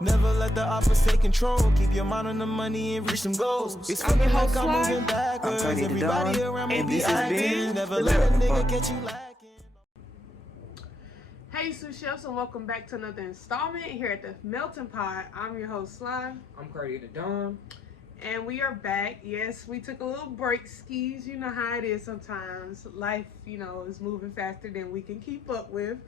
Never let the opposite take control. Keep your mind on the money and reach some goals. It's feeling like I'm moving backwards. Everybody around me be acting. Never let a nigga get you lacking. Hey, Sous Chefs, and welcome back to another installment here at the Melting Pot. I'm your host, Sly. I'm Cardi the Don. And we are back. Yes, we took a little break, skis. You know how it is sometimes. Life, is moving faster than we can keep up with.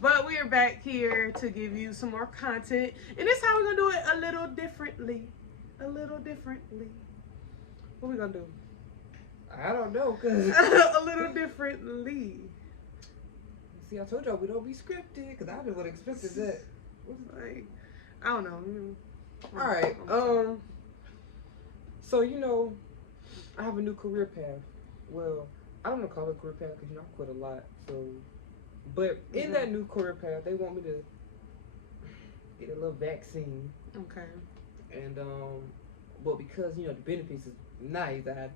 But we are back here to give you some more content. And this time we're going to do it a little differently. What we going to do? I don't know, cause a little differently. See, I told y'all we don't be scripted, cause I didn't want to expect that. Like, I don't know. All right. So I have a new career path. Well, I don't want to call it a career path because I quit a lot. So, but in that new career path, they want me to get a little vaccine. Okay. And but because the benefits is nice, I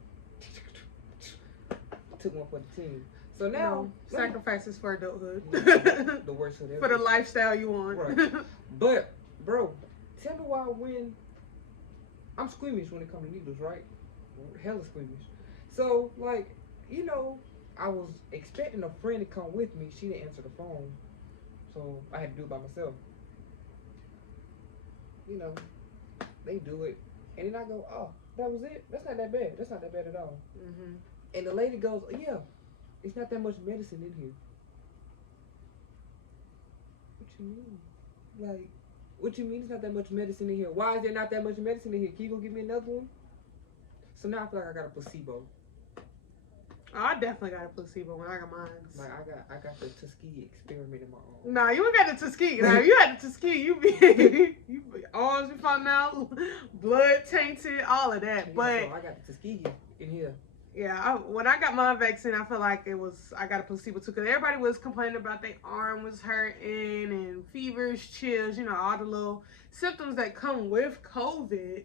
took one for the team. So now sacrifices for adulthood. The worst of for the lifestyle you want. Right. But bro, tell me why when I'm squeamish when it comes to needles, right? Hella squeamish. So I was expecting a friend to come with me. She didn't answer the phone, so I had to do it by myself. They do it, and then I go, "Oh, that was it. That's not that bad. That's not that bad at all." Mm-hmm. And the lady goes, "Yeah, it's not that much medicine in here." What you mean? Like, what you mean it's not that much medicine in here? Why is there not that much medicine in here? Can you go give me another one? So now I feel like I got a placebo. Oh, I definitely got a placebo when I got mine. Like I got the Tuskegee experiment in my own. Nah, you ain't got the Tuskegee. Now you had the Tuskegee. You be arms be falling out, blood tainted, all of that. Yeah, but so I got the Tuskegee in here. Yeah, when I got my vaccine, I feel like I got a placebo too, because everybody was complaining about their arm was hurting and fevers, chills, all the little symptoms that come with COVID.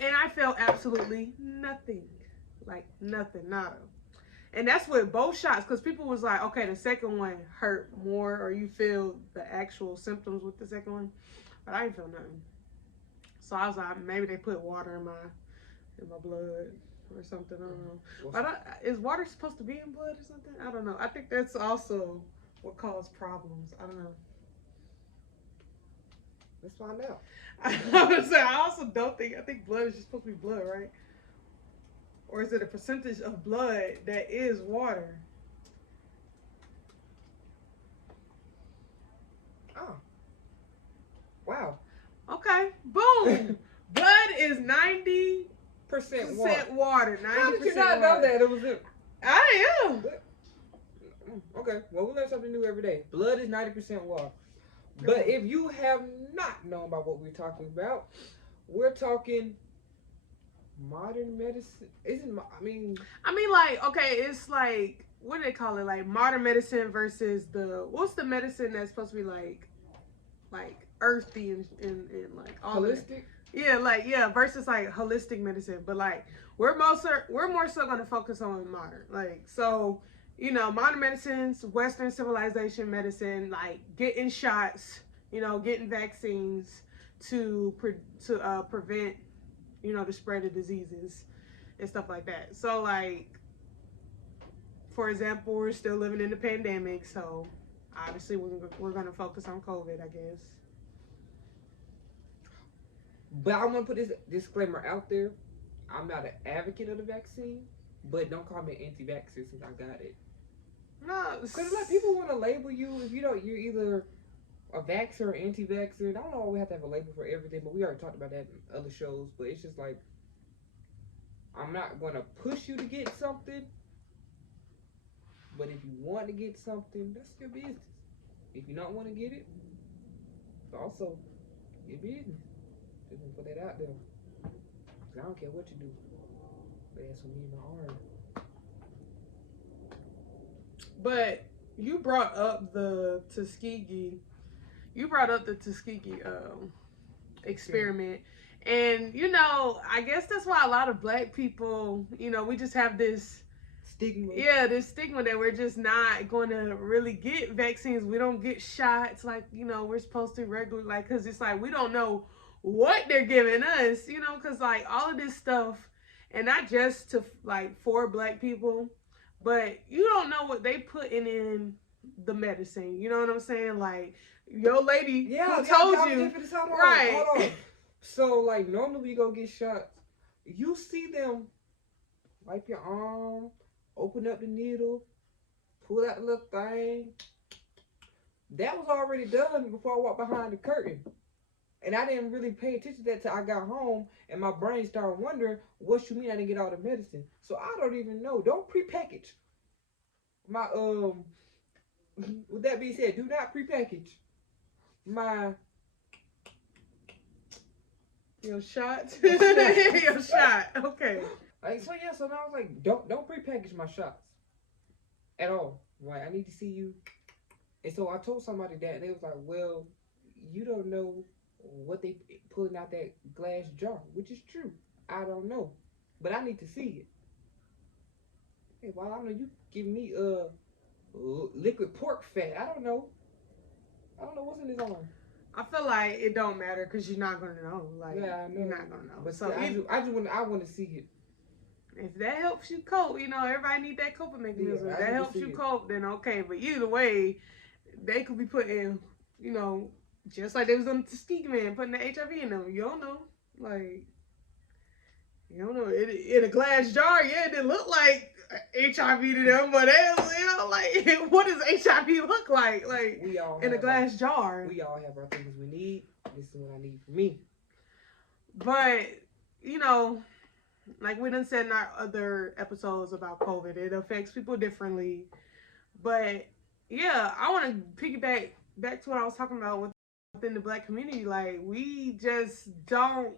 And I felt absolutely nothing. Like nothing, nada. And that's with both shots, because people was like, okay, the second one hurt more, or you feel the actual symptoms with the second one. But I didn't feel nothing. So I was like, maybe they put water in my blood or something. I don't know. But is water supposed to be in blood or something? I don't know. I think that's also what caused problems. I don't know. Let's find out. I also don't think, I think blood is just supposed to be blood, right? Or is it a percentage of blood that is water? Oh. Wow. Okay. Boom. Blood is 90% water. 90% How did you not know that? It was it. I am. Okay. Well, we learn something new every day. Blood is 90% water. But if you have not known about what we're talking about, we're talking modern medicine. It's like, what do they call it? Like modern medicine versus what's the medicine that's supposed to be like earthy and like all holistic? Versus like holistic medicine. But like we're more so going to focus on modern. Like, so modern medicines, Western civilization medicine, like getting shots, getting vaccines to prevent, the spread of diseases and stuff like that. So like, for example, we're still living in the pandemic, so obviously we're going to focus on COVID, I guess. But I'm going to put this disclaimer out there. I'm not an advocate of the vaccine, but don't call me an anti-vaxxer since I got it. No, because people want to label you if you're either a vaxxer or anti-vaxxer. I don't know why we have to have a label for everything, but we already talked about that in other shows. But it's just like, I'm not going to push you to get something, but if you want to get something, that's your business. If you don't want to get it, it's also your business. Just gonna put that out there. Cause I don't care what you do. But that's for me and my arm. But you brought up the Tuskegee. Experiment. And I guess that's why a lot of black people, we just have this stigma. Yeah, this stigma that we're just not going to really get vaccines. We don't get shots like, we're supposed to regularly, like, because it's like we don't know what they're giving us, because like all of this stuff, and not just to like for black people, but you don't know what they putting in the medicine. You know what I'm saying? Like, your lady who told you. Right. Hold on. So, like, normally you go get shots, you see them wipe your arm, open up the needle, pull out the little thing. That was already done before I walked behind the curtain. And I didn't really pay attention to that till I got home, and my brain started wondering, what you mean I didn't get all the medicine? So I don't even know. Don't prepackage. My with that being said, do not prepackage my your shot. Your shot. Okay. Like, so yeah, so now I was like, don't prepackage my shots at all. Like, I need to see you. And so I told somebody that, and they was like, well, you don't know what they pulling out that glass jar, which is true. I don't know, but I need to see it. Hey, well, I know you giving me liquid pork fat. I don't know what's in his arm. I feel like it don't matter because you're not gonna know. Like, yeah, I know. You're not gonna know. But so I want to see it. If that helps you cope, everybody need that coping mechanism. Yeah, if that helps you cope, then okay. But either way, they could be putting, just like they was on the Tuskegee man, putting the HIV in them. You don't know. Like, you don't know. In a glass jar, yeah, it didn't look like HIV to them, but like, what does HIV look like? Like, we all in a glass jar. We all have our things we need. This is what I need for me. But, like we done said in our other episodes about COVID, it affects people differently. But yeah, I want to piggyback back to what I was talking about within the black community. Like, we just don't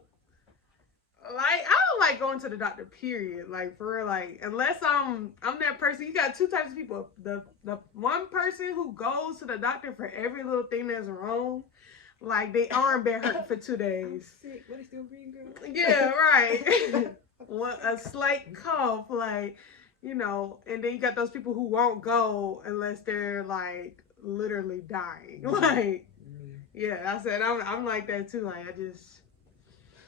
I don't like going to the doctor, period. Like, for real, like, unless I'm that person. You got two types of people. The one person who goes to the doctor for every little thing that's wrong. Like, they arm been hurt for 2 days. I'm sick, but it's still being good. Yeah, right. A slight cough, like, and then you got those people who won't go unless they're like literally dying. Like, yeah, I said I'm like that too. Like, I just,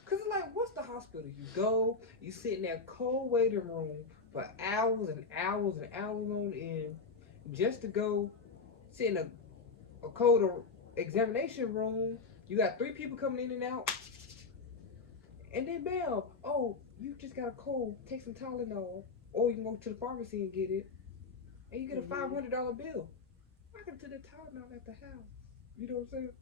cause it's like, what's the hospital? You go, you sit in that cold waiting room for hours and hours and hours on end, just to go sit in a cold examination room. You got 3 people coming in and out, and then bam, oh, you just got a cold, take some Tylenol, or you can go to the pharmacy and get it, and you get a $500 bill. I can do the Tylenol at the house. You know what I'm saying?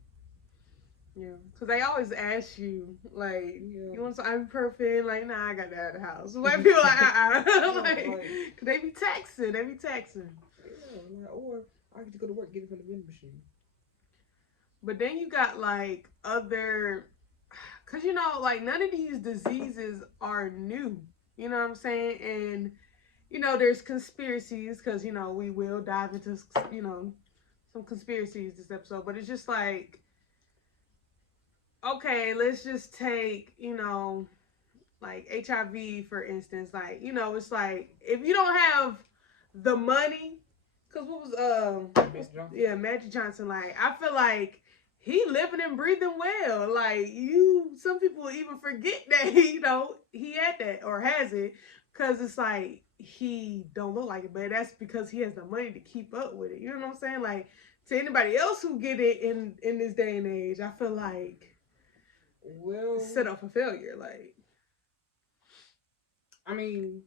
yeah, because they always ask you, like, you want some ibuprofen? Like, nah, I got that at the house. Like, people like, like, cause they be taxing. Yeah, or I could just go to work, get it from the vending machine. But then you got like other, cause like none of these diseases are new. You know what I'm saying? And there's conspiracies, cause we will dive into some conspiracies this episode. But it's just like, okay, let's just take like HIV for instance. Like, it's like, if you don't have the money, cause what was Magic Johnson. Like, I feel like he living and breathing well. Like, some people even forget that he had that or has it, cause it's like he don't look like it, but that's because he has the money to keep up with it. You know what I'm saying? Like, to anybody else who get it in this day and age, I feel like set up for failure. Like, I mean,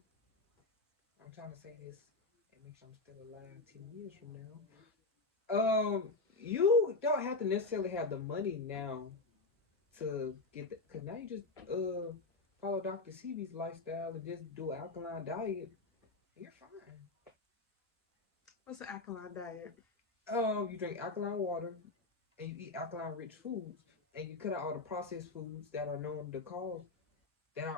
I'm trying to say this and make sure I'm still alive 10 years from now. You don't have to necessarily have the money now to get that, because now you just follow Dr. Sebi's lifestyle and just do an alkaline diet, and you're fine. What's an alkaline diet? You drink alkaline water and you eat alkaline rich foods, and you cut out all the processed foods that are known to cause, that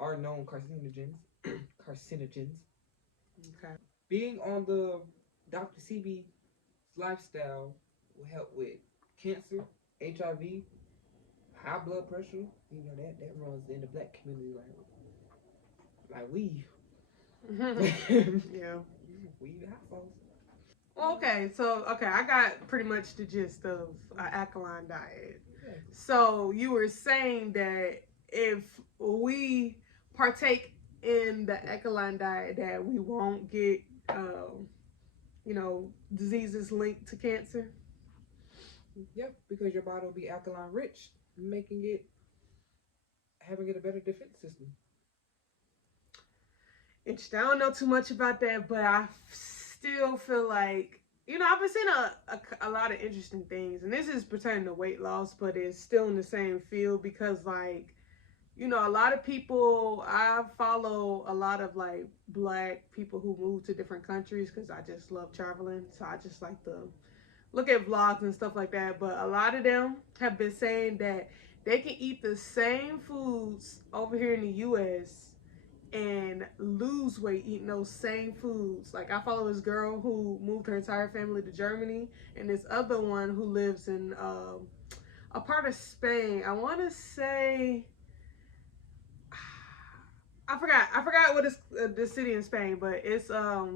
are known carcinogens. Okay. Being on the Dr. Sebi lifestyle will help with cancer, HIV, high blood pressure. That runs in the black community like weed. Yeah. Weed households. Well, okay, so okay, I got pretty much the gist of an alkaline diet. Exactly. So you were saying that if we partake in the alkaline diet, that we won't get, you know, diseases linked to cancer. Yep, because your body will be alkaline rich, making it having it a better defense system. Interesting. I don't know too much about that, but I still feel like, you know, I've been seeing a lot of interesting things, and this is pertaining to weight loss, but it's still in the same field because, like, you know, a lot of people, I follow a lot of like black people who move to different countries because I just love traveling. So I just like to look at vlogs and stuff like that. But a lot of them have been saying that they can eat the same foods over here in the US and lose weight eating those same foods. Like I follow this girl who moved her entire family to Germany, and this other one who lives in a part of Spain. I want to say I forgot what is the city in Spain, but it's a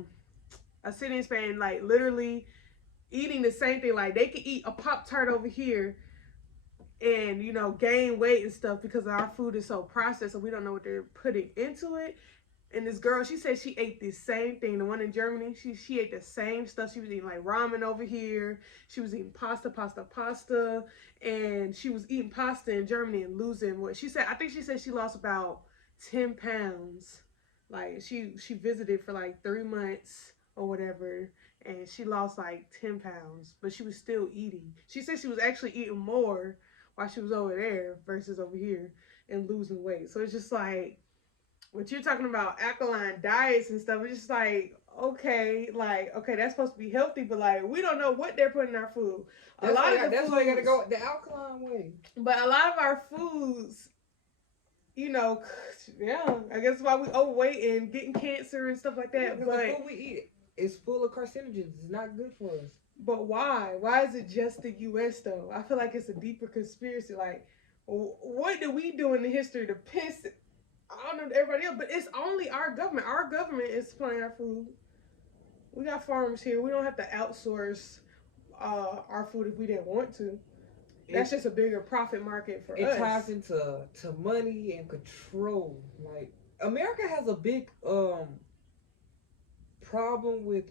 city in Spain like literally eating the same thing. Like they could eat a Pop Tart over here and you know gain weight and stuff because our food is so processed and we don't know what they're putting into it. And this girl, she said she ate the same thing. The one in Germany, she ate the same stuff. She was eating like ramen over here. She was eating pasta, and she was eating pasta in Germany and losing what she said. I think she said she lost about 10 pounds. Like she visited for like 3 months or whatever, and she lost like 10 pounds, but she was still eating. She said she was actually eating more while she was over there versus over here and losing weight. So it's just like what you're talking about alkaline diets and stuff, it's just like okay, that's supposed to be healthy, but like we don't know what they're putting in our food. A That's lot why of the that's why you gotta foods, go the alkaline way. but a lot of our foods, you know, yeah, I guess why we overweight and getting cancer and stuff like Yeah, that. because the food we eat is full of carcinogens. It's not good for us. But why? Why is it just the U.S. though? I feel like it's a deeper conspiracy. Like, what did we do in the history to piss I don't know everybody else? But it's only our government. Our government is supplying our food. We got farmers here. We don't have to outsource our food if we didn't want to. That's just a bigger profit market for It us. ties into money and control. Like America has a big problem with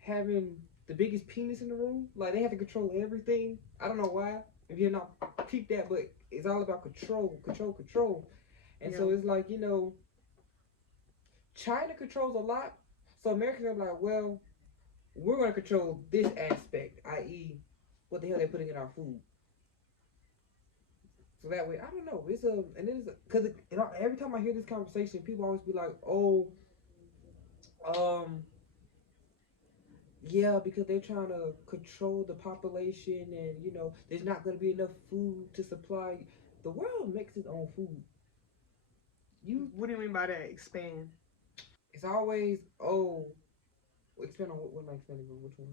having the biggest penis in the room. Like they have to control everything. I don't know why. If you're not peep that, but it's all about control, control, control. And so it's like, you know, China controls a lot. So America's gonna be like, well, we're gonna control this aspect, i.e., what the hell they're putting in our food. So that way, I don't know. It's a and then it's because you know every time I hear this conversation, people always be like, "Oh, um, yeah, because they're trying to control the population, and you know, there's not going to be enough food to supply." The world makes its own food. You, What do you mean by that? Expand. it's always expand on what am I expanding on? Which one?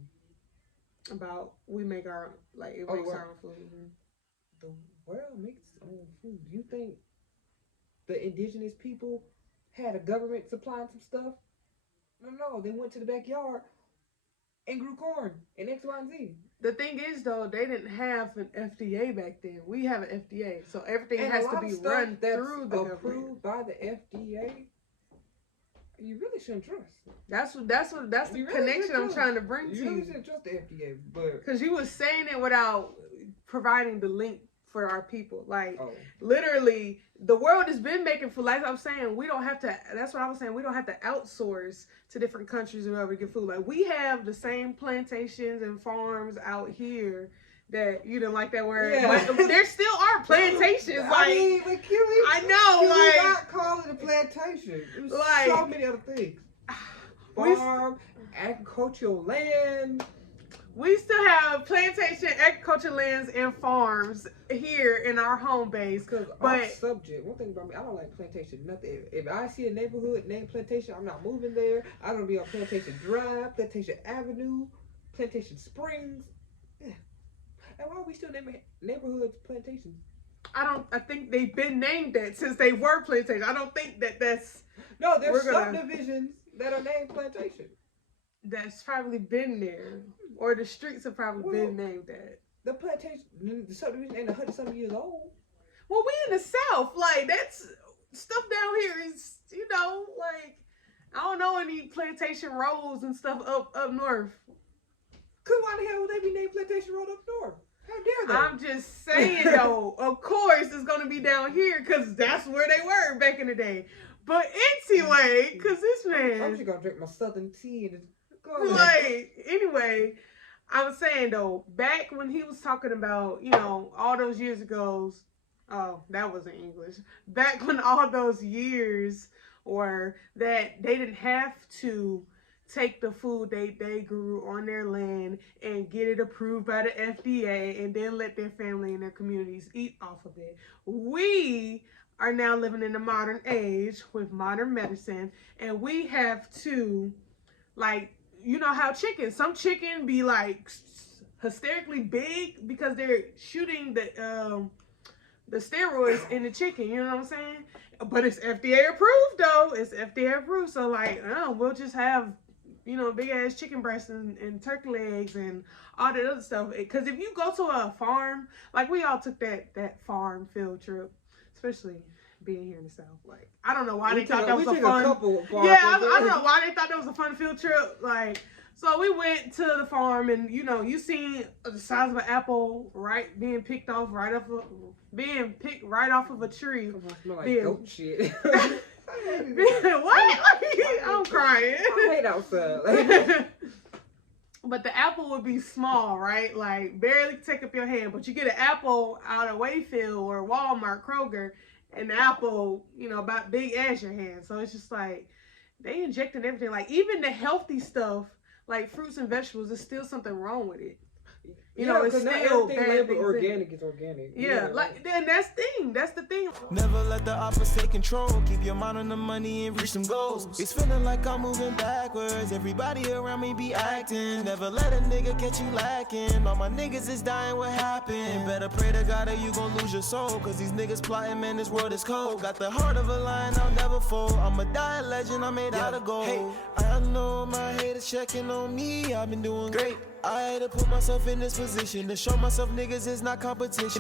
About we make our like it Oh, makes well, our own food. Mm-hmm. the world makes its own food. You think the indigenous people had a government supplying some stuff? No, no, they went to the backyard and grew corn and X, Y, and Z. The thing is, though, they didn't have an FDA back then. We have an FDA, so everything And has a to lot be of stuff run that's through the approved government. by the FDA, you really shouldn't trust. That's the You really connection shouldn't I'm trust. trying to bring to You really you. shouldn't trust the FDA, but Because you was saying it without providing the link for our people. Like, oh, literally, the world has been making food. Like I'm saying, we don't have to, that's what I was saying, we don't have to outsource to different countries or whatever to get food. Like, we have the same plantations and farms out here that you didn't like that word, yeah. but there still are plantations. I mean, but I know, can we like, not call it a plantation? There's like, so many other things. Farm, agricultural land. We still have plantation, agriculture lands, and farms here in our home base. Because off subject, one thing about me, I don't like plantation. Nothing. If I see a neighborhood named Plantation, I'm not moving there. I don't be on Plantation Drive, Plantation Avenue, Plantation Springs. Yeah. And why are we still naming neighborhoods plantations? I think they've been named that since they were plantation. I don't think that's. No, there's subdivisions that are named plantation. That's probably been there, or the streets have probably been named that. The plantation, the subdivision ain't 100-something years old. Well, we in the South, like that's stuff down here is, you know, like I don't know any plantation roads and stuff up north. Cause why the hell would they be named Plantation Road up north? How dare they? I'm just saying though, of course it's gonna be down here because that's where they were back in the day. But anyway, because this man, I'm just gonna drink my Southern tea and go. Like anyway, I was saying though, back when he was talking about, you know, all those years ago. Oh, that wasn't English. Back when all those years were that they didn't have to take the food they grew on their land and get it approved by the FDA and then let their family and their communities eat off of it. We are now living in the modern age with modern medicine, and we have to, like, you know how some chicken be like hysterically big because they're shooting the steroids in the chicken, you know what I'm saying? But it's FDA approved though. It's FDA approved. So like, we'll just have, you know, big ass chicken breasts and turkey legs and all that other stuff. Because if you go to a farm, like we all took that farm field trip, especially being here in the South. Like, I don't know why they thought that was a fun. I don't know why they thought that was a fun field trip. Like, so we went to the farm and, you know, you seen the size of an apple being picked off right off of a tree. Smell like goat shit. What? I'm crying. I hate outside. But the apple would be small, right? Like barely take up your hand. But you get an apple out of Wayfield or Walmart, Kroger, and the apple, you know, about big as your hand. So it's just like they injected everything. Like even the healthy stuff, like fruits and vegetables, there's still something wrong with it. You know, it's still everything labeled organic is organic. Yeah, like then that's the thing. Never let the opposite take control. Keep your mind on the money and reach some goals. It's feeling like I'm moving backwards. Everybody around me be acting. Never let a nigga catch you lacking. All my niggas is dying, what happened? Better pray to God or you gon' lose your soul. Cause these niggas plotting, man, this world is cold. Got the heart of a lion, I'll never fold. I'm a dying legend, I made out of gold. Hey, I know my haters checking on me. I've been doing great. I had to put myself in this position to show myself niggas is not competition.